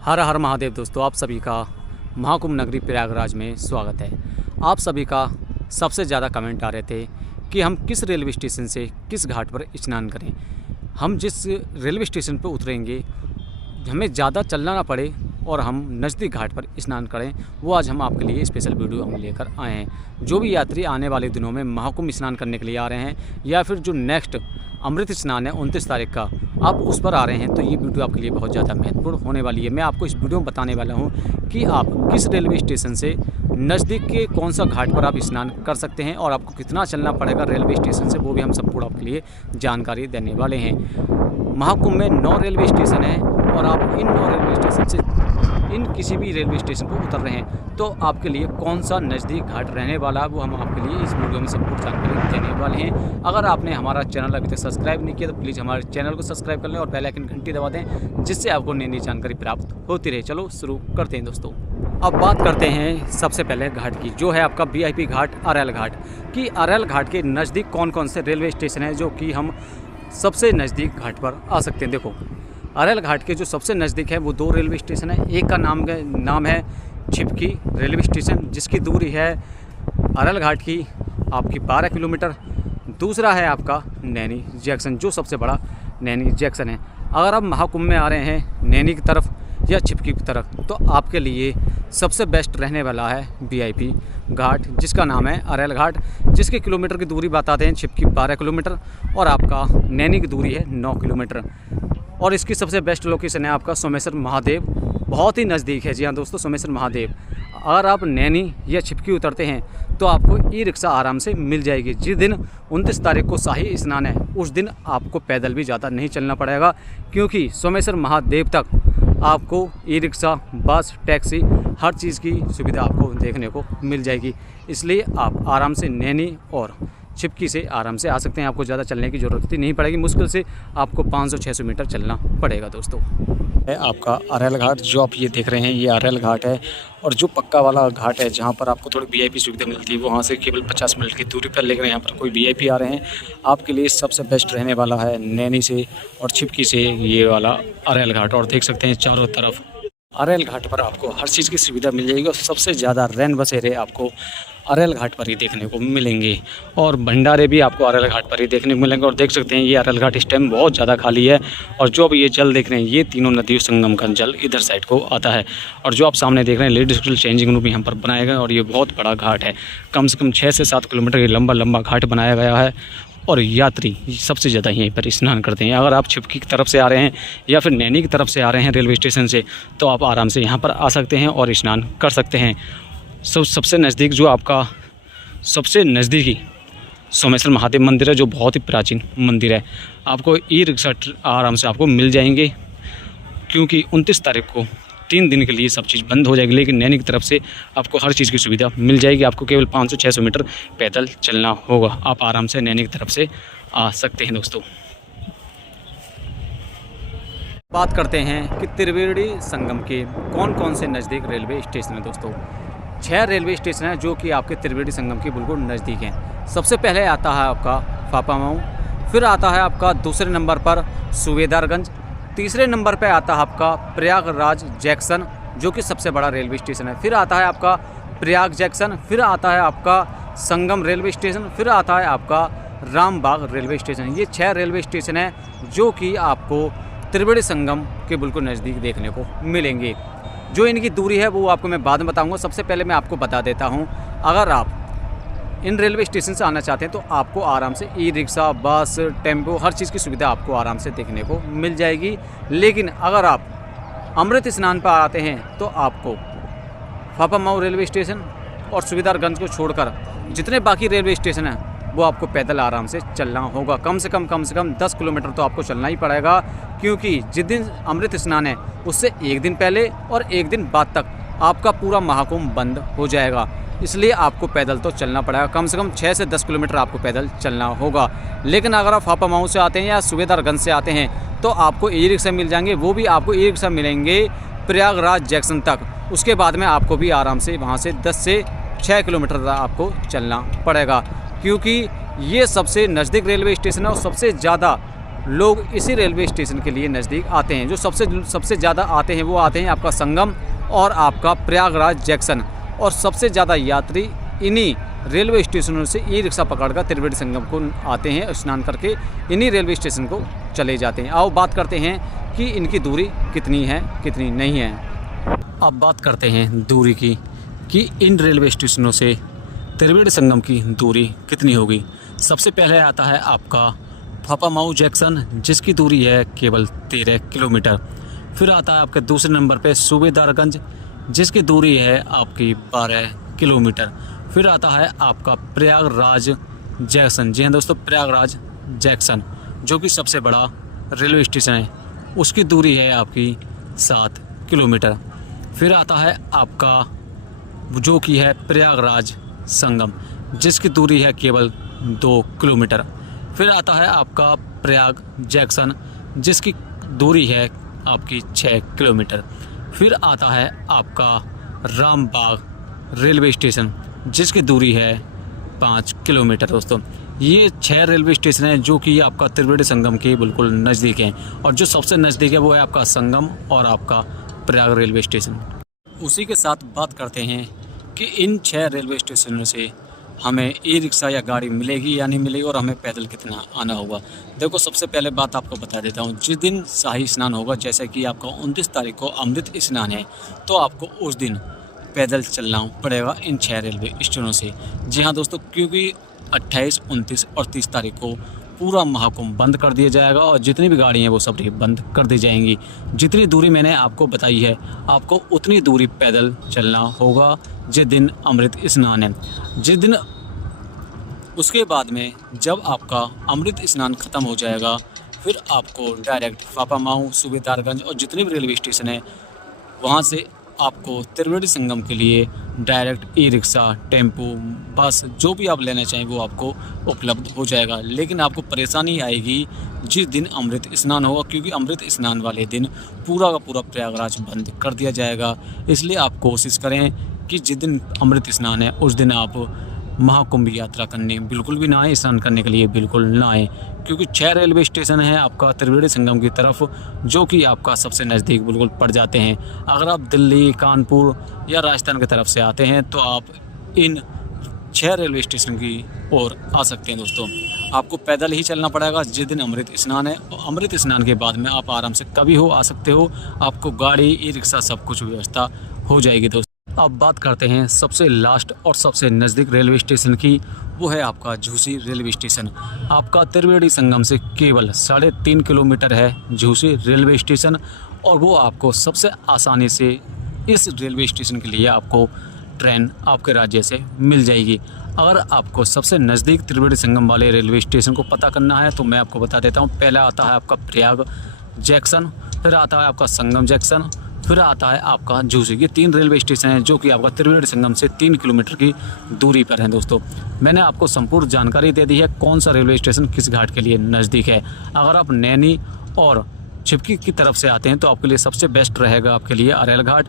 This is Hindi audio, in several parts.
हर हर महादेव दोस्तों, आप सभी का महाकुंभ नगरी प्रयागराज में स्वागत है। आप सभी का सबसे ज़्यादा कमेंट आ रहे थे कि हम किस रेलवे स्टेशन से किस घाट पर स्नान करें। हम जिस रेलवे स्टेशन पर उतरेंगे हमें ज़्यादा चलना ना पड़े और हम नज़दीक घाट पर स्नान करें, वो आज हम आपके लिए स्पेशल वीडियो हम लेकर आए हैं। जो भी यात्री आने वाले दिनों में महाकुंभ स्नान करने के लिए आ रहे हैं या फिर जो नेक्स्ट अमृत स्नान है 29 तारीख का, आप उस पर आ रहे हैं तो ये वीडियो आपके लिए बहुत ज़्यादा महत्वपूर्ण होने वाली है। मैं आपको इस वीडियो में बताने वाला हूँ कि आप किस रेलवे स्टेशन से नज़दीक के कौन सा घाट पर आप स्नान कर सकते हैं और आपको कितना चलना पड़ेगा रेलवे स्टेशन से, वो भी हम संपूर्ण आपके लिए जानकारी देने वाले हैं। महाकुंभ में 9 रेलवे स्टेशन हैं और आप इन 9 रेलवे स्टेशन से इन किसी भी रेलवे स्टेशन पर उतर रहे हैं तो आपके लिए कौन सा नज़दीक घाट रहने वाला है वो हम आपके लिए इस वीडियो में संपूर्ण जानकारी देने वाले हैं। अगर आपने हमारा चैनल अभी तक सब्सक्राइब नहीं किया तो प्लीज़ हमारे चैनल को सब्सक्राइब कर लें और बेल आइकन घंटी दबा दें, जिससे आपको नई नई जानकारी प्राप्त होती रहे। चलो शुरू करते हैं दोस्तों। अब बात करते हैं सबसे पहले घाट की, जो है आपका VIP घाट अरैल घाट कि अरैल घाट के नज़दीक कौन कौन से रेलवे स्टेशन है जो कि हम सबसे नज़दीक घाट पर आ सकते हैं। देखो, अरैल घाट के जो सबसे नज़दीक है वो 2 रेलवे स्टेशन है। एक का नाम है छिपकी रेलवे स्टेशन, जिसकी दूरी है अरैल घाट की आपकी 12 किलोमीटर। दूसरा है आपका नैनी जंक्शन, जो सबसे बड़ा नैनी जंक्शन है। अगर आप महाकुंभ में आ रहे हैं नैनी की तरफ या छिपकी की तरफ तो आपके लिए सबसे बेस्ट रहने वाला है VIP घाट, जिसका नाम है अरैल घाट, जिसके किलोमीटर की दूरी बताते हैं छिपकी 12 किलोमीटर और आपका नैनी की दूरी है 9 किलोमीटर। और इसकी सबसे बेस्ट लोकेशन है आपका सोमेश्वर महादेव, बहुत ही नज़दीक है। जी हाँ दोस्तों, सोमेश्वर महादेव। अगर आप नैनी या छिपकी उतरते हैं तो आपको ई-रिक्शा आराम से मिल जाएगी। जिस दिन 29 तारीख को शाही स्नान है उस दिन आपको पैदल भी ज़्यादा नहीं चलना पड़ेगा, क्योंकि सोमेश्वर महादेव तक आपको ई-रिक्शा, बस, टैक्सी हर चीज़ की सुविधा आपको देखने को मिल जाएगी। इसलिए आप आराम से नैनी और छिपकी से आराम से आ सकते हैं। आपको ज़्यादा चलने की ज़रूरत ही नहीं पड़ेगी, मुश्किल से आपको 500-600 मीटर चलना पड़ेगा दोस्तों। है आपका अरैल घाट, जो आप ये देख रहे हैं ये अरैल घाट है। और जो पक्का वाला घाट है जहाँ पर आपको थोड़ी VIP सुविधा मिलती है, वहाँ से केवल 50 मिनट की दूरी पर, लेकिन यहाँ पर कोई VIP आ रहे हैं आपके लिए सबसे बेस्ट रहने वाला है नैनी से और छिपकी से ये वाला अरैल घाट। और देख सकते हैं चारों तरफ अरैल घाट पर आपको हर चीज़ की सुविधा मिल जाएगी और सबसे ज़्यादा रैन बसेरे आपको अरैल घाट पर ही देखने को मिलेंगे और भंडारे भी आपको अरैल घाट पर ही देखने को मिलेंगे। और देख सकते हैं ये अरैल घाट इस टाइम बहुत ज़्यादा खाली है और जो अब ये जल देख रहे हैं ये तीनों नदियों संगम का जल इधर साइड को आता है। और जो आप सामने देख रहे हैं लेडीज चेंजिंग रूम यहाँ पर बनाया गया और ये बहुत बड़ा घाट है, कम से कम 6 से 7 किलोमीटर ये लंबा घाट बनाया गया है और यात्री सबसे ज़्यादा यहीं पर स्नान करते हैं। अगर आप छिपकी की तरफ से आ रहे हैं या फिर नैनी की तरफ से आ रहे हैं रेलवे स्टेशन से तो आप आराम से यहाँ पर आ सकते हैं और स्नान कर सकते हैं। सबसे नज़दीक जो आपका सबसे नज़दीकी सोमेश्वर महादेव मंदिर है, जो बहुत ही प्राचीन मंदिर है। आपको ई-रिक्शा आराम से आपको मिल जाएंगे, क्योंकि 29 तारीख को 3 दिन के लिए सब चीज़ बंद हो जाएगी, लेकिन नैनी की तरफ से आपको हर चीज़ की सुविधा मिल जाएगी। आपको केवल 500-600 मीटर पैदल चलना होगा, आप आराम से नैनी की तरफ से आ सकते हैं दोस्तों। बात करते हैं कि त्रिवेणी संगम के कौन कौन से नज़दीक रेलवे स्टेशन हैं दोस्तों। 6 रेलवे स्टेशन हैं जो कि आपके त्रिवेणी संगम के बिल्कुल नज़दीक हैं। सबसे पहले आता है आपका फाफामऊ, फिर आता है आपका दूसरे नंबर पर सूबेदारगंज, तीसरे नंबर पे आता है आपका प्रयागराज जंक्शन, जो कि सबसे बड़ा रेलवे स्टेशन है। फिर आता है आपका प्रयाग जंक्शन, फिर आता है आपका संगम रेलवे स्टेशन, फिर आता है आपका रामबाग रेलवे स्टेशन। ये 6 रेलवे स्टेशन हैं जो कि आपको त्रिवेणी संगम के बिल्कुल नज़दीक देखने को मिलेंगे। जो इनकी दूरी है वो आपको मैं बाद में बताऊंगा। सबसे पहले मैं आपको बता देता हूं, अगर आप इन रेलवे स्टेशन से आना चाहते हैं तो आपको आराम से ई-रिक्शा, बस, टेम्पो हर चीज़ की सुविधा आपको आराम से देखने को मिल जाएगी। लेकिन अगर आप अमृत स्नान पर आते हैं तो आपको फाफामऊ रेलवे स्टेशन और सूबेदारगंज को छोड़कर जितने बाकी रेलवे स्टेशन हैं वो आपको पैदल आराम से चलना होगा। कम से कम 10 किलोमीटर तो आपको चलना ही पड़ेगा, क्योंकि जिस दिन अमृत स्नान है उससे एक दिन पहले और एक दिन बाद तक आपका पूरा महाकुंभ बंद हो जाएगा। इसलिए आपको पैदल तो चलना पड़ेगा, कम से कम 6 से 10 किलोमीटर आपको पैदल चलना होगा। लेकिन अगर आप फाफामऊ से आते हैं या सूबेदारगंज से आते हैं तो आपको ई-रिक्शा मिल जाएंगे, वो भी आपको ई-रिक्शा मिलेंगे प्रयागराज जंक्शन तक। उसके बाद में आपको भी आराम से वहाँ से 10 से 6 किलोमीटर आपको चलना पड़ेगा, क्योंकि ये सबसे नज़दीक रेलवे स्टेशन है और सबसे ज़्यादा लोग इसी रेलवे स्टेशन के लिए नज़दीक आते हैं। जो सबसे ज़्यादा आते हैं वो आते हैं आपका संगम और आपका प्रयागराज जंक्शन, और सबसे ज़्यादा यात्री इन्हीं रेलवे स्टेशनों से ई रिक्शा पकड़कर त्रिवेणी संगम को आते हैं, स्नान करके इन्हीं रेलवे स्टेशन को चले जाते हैं। आओ बात करते हैं कि इनकी दूरी कितनी है कितनी नहीं है। अब बात करते हैं दूरी की कि इन रेलवे स्टेशनों से त्रिवेणी संगम की दूरी कितनी होगी। सबसे पहले आता है आपका फाफामऊ जंक्शन, जिसकी दूरी है केवल 13 किलोमीटर। फिर आता है आपके दूसरे नंबर पे सूबेदारगंज, जिसकी दूरी है आपकी 12 किलोमीटर। फिर आता है आपका प्रयागराज जंक्शन, जी हाँ दोस्तों, प्रयागराज जंक्शन जो कि सबसे बड़ा रेलवे स्टेशन है, उसकी दूरी है आपकी 7 किलोमीटर। फिर आता है आपका जो कि है प्रयागराज संगम, जिसकी दूरी है केवल 2 किलोमीटर। फिर आता है आपका प्रयाग जंक्शन, जिसकी दूरी है आपकी 6 किलोमीटर। फिर आता है आपका रामबाग रेलवे स्टेशन, जिसकी दूरी है 5 किलोमीटर। दोस्तों ये 6 रेलवे स्टेशन हैं जो कि आपका त्रिवेणी संगम के बिल्कुल नज़दीक हैं, और जो सबसे नज़दीक है वो है आपका संगम और आपका प्रयाग रेलवे स्टेशन। उसी के साथ बात करते हैं कि इन 6 रेलवे स्टेशनों से हमें ई रिक्शा या गाड़ी मिलेगी या नहीं मिलेगी, और हमें पैदल कितना आना होगा। देखो सबसे पहले बात आपको बता देता हूँ, जिस दिन शाही स्नान होगा, जैसे कि आपका 29 तारीख को अमृत स्नान है, तो आपको उस दिन पैदल चलना पड़ेगा इन 6 रेलवे स्टेशनों से। जी हाँ दोस्तों, क्योंकि 28, 29 और 30 तारीख को पूरा महाकुंभ बंद कर दिया जाएगा, और जितनी भी गाड़ी हैं वो सब बंद कर दी जाएंगी। जितनी दूरी मैंने आपको बताई है, आपको उतनी दूरी पैदल चलना होगा जिस दिन अमृत स्नान है। जिस दिन उसके बाद में जब आपका अमृत स्नान ख़त्म हो जाएगा, फिर आपको डायरेक्ट फाफामऊ, सूबेदारगंज और जितने भी रेलवे स्टेशन है वहाँ से आपको त्रिवेणी संगम के लिए डायरेक्ट ई रिक्शा, टेम्पो, बस जो भी आप लेना चाहें वो आपको उपलब्ध हो जाएगा। लेकिन आपको परेशानी आएगी जिस दिन अमृत स्नान होगा, क्योंकि अमृत स्नान वाले दिन पूरा का पूरा प्रयागराज बंद कर दिया जाएगा। इसलिए आप कोशिश करें कि जिस दिन अमृत स्नान है उस दिन आप महाकुंभ यात्रा करने बिल्कुल भी ना आए, स्नान करने के लिए बिल्कुल ना आए, क्योंकि 6 रेलवे स्टेशन है आपका त्रिवेणी संगम की तरफ, जो कि आपका सबसे नज़दीक बिल्कुल पड़ जाते हैं। अगर आप दिल्ली, कानपुर या राजस्थान की तरफ से आते हैं तो आप इन 6 रेलवे स्टेशन की ओर आ सकते हैं। दोस्तों आपको पैदल ही चलना पड़ेगा जिस दिन अमृत स्नान है, और अमृत स्नान के बाद में आप आराम से कभी हो आ सकते हो, आपको गाड़ी, ई रिक्शा सब कुछ व्यवस्था हो जाएगी। दोस्तों अब बात करते हैं सबसे लास्ट और सबसे नज़दीक रेलवे स्टेशन की, वो है आपका झूसी रेलवे स्टेशन। आपका त्रिवेणी संगम से केवल 3.5 किलोमीटर है झूसी रेलवे स्टेशन, और वो आपको सबसे आसानी से इस रेलवे स्टेशन के लिए आपको ट्रेन आपके राज्य से मिल जाएगी। अगर आपको सबसे नज़दीक त्रिवेणी संगम वाले रेलवे स्टेशन को पता करना है तो मैं आपको बता देता हूँ। पहला आता है आपका प्रयाग जंक्शन, फिर आता है आपका संगम जंक्शन, फिर आता है आपका झूसी। ये 3 रेलवे स्टेशन हैं जो कि आपका त्रिवेणी संगम से 3 किलोमीटर की दूरी पर हैं। दोस्तों मैंने आपको संपूर्ण जानकारी दे दी है कौन सा रेलवे स्टेशन किस घाट के लिए नज़दीक है। अगर आप नैनी और छिपकी की तरफ से आते हैं तो आपके लिए सबसे बेस्ट रहेगा आपके लिए अरेल घाट।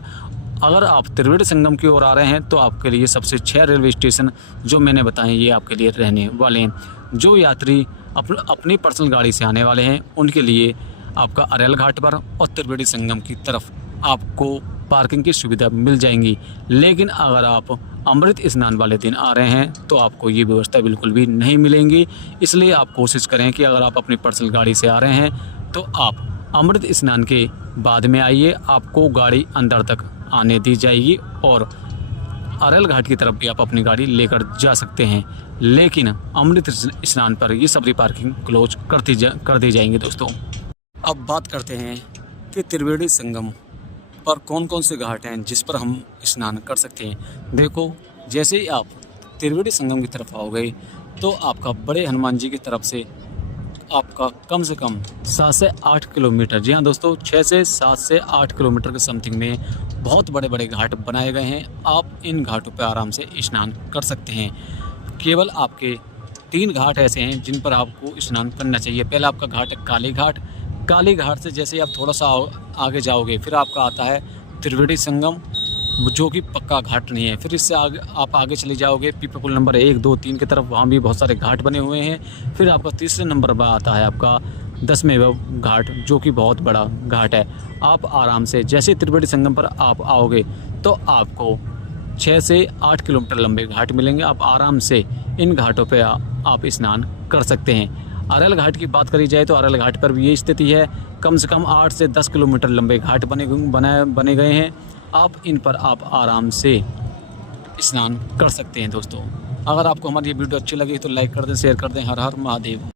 अगर आप त्रिवेणी संगम की ओर आ रहे हैं तो आपके लिए सबसे 6 रेलवे स्टेशन जो मैंने बताए ये आपके लिए रहने वाले हैं। जो यात्री अपनी पर्सनल गाड़ी से आने वाले हैं उनके लिए आपका अरेल घाट पर और त्रिवेणी संगम की तरफ आपको पार्किंग की सुविधा मिल जाएंगी। लेकिन अगर आप अमृत स्नान वाले दिन आ रहे हैं तो आपको ये व्यवस्था बिल्कुल भी नहीं मिलेंगी। इसलिए आप कोशिश करें कि अगर आप अपनी पर्सनल गाड़ी से आ रहे हैं तो आप अमृत स्नान के बाद में आइए, आपको गाड़ी अंदर तक आने दी जाएगी, और अरेल घाट की तरफ भी आप अपनी गाड़ी लेकर जा सकते हैं। लेकिन अमृत स्नान पर ये सभी पार्किंग क्लोज कर दी जाएंगी। दोस्तों अब बात करते हैं कि त्रिवेणी संगम पर कौन कौन से घाट हैं जिस पर हम स्नान कर सकते हैं। देखो जैसे ही आप त्रिवेणी संगम की तरफ आओगे तो आपका बड़े हनुमान जी की तरफ से आपका कम से कम 7 से 8 किलोमीटर, जी हाँ दोस्तों 6 से 7 से 8 किलोमीटर के समथिंग में बहुत बड़े बड़े घाट बनाए गए हैं। आप इन घाटों पर आराम से स्नान कर सकते हैं। केवल आपके 3 घाट ऐसे हैं जिन पर आपको स्नान करना चाहिए। पहला आपका घाट है काली घाट। काली घाट से जैसे आप थोड़ा सा आगे जाओगे फिर आपका आता है त्रिवेणी संगम, जो कि पक्का घाट नहीं है। फिर इससे आप आगे चले जाओगे पीपा पुल नंबर 1, 2, 3 की तरफ, वहाँ भी बहुत सारे घाट बने हुए हैं। फिर आपका तीसरे नंबर पर आता है आपका दशमेव घाट, जो कि बहुत बड़ा घाट है। आप आराम से जैसे त्रिवेणी संगम पर आप आओगे तो आपको 6 से 8 किलोमीटर लंबे घाट मिलेंगे। आप आराम से इन घाटों पे आप स्नान कर सकते हैं। अरल घाट की बात करी जाए तो अरल घाट पर भी ये स्थिति है। कम से कम 8 से 10 किलोमीटर लंबे घाट बने गए हैं। आप इन पर आप आराम से स्नान कर सकते हैं। दोस्तों, अगर आपको हमारी ये वीडियो अच्छी लगी तो लाइक कर दें, शेयर कर दें। हर हर महादेव।